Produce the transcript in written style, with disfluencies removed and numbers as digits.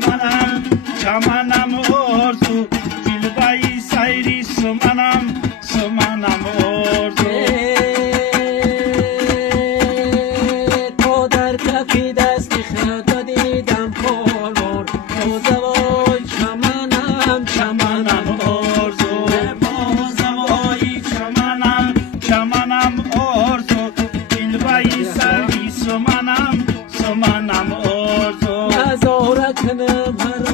چمنم چمنم آرزو دلبری سیری سمنم سمنم آرزو تو در کفی دست خدا دیدم پرمار تو زوای چمنم چمنم آرزو بازوای چمنم چمنم آرزو دلبری سیری سمنم سمنم آرزو نزارکنم هر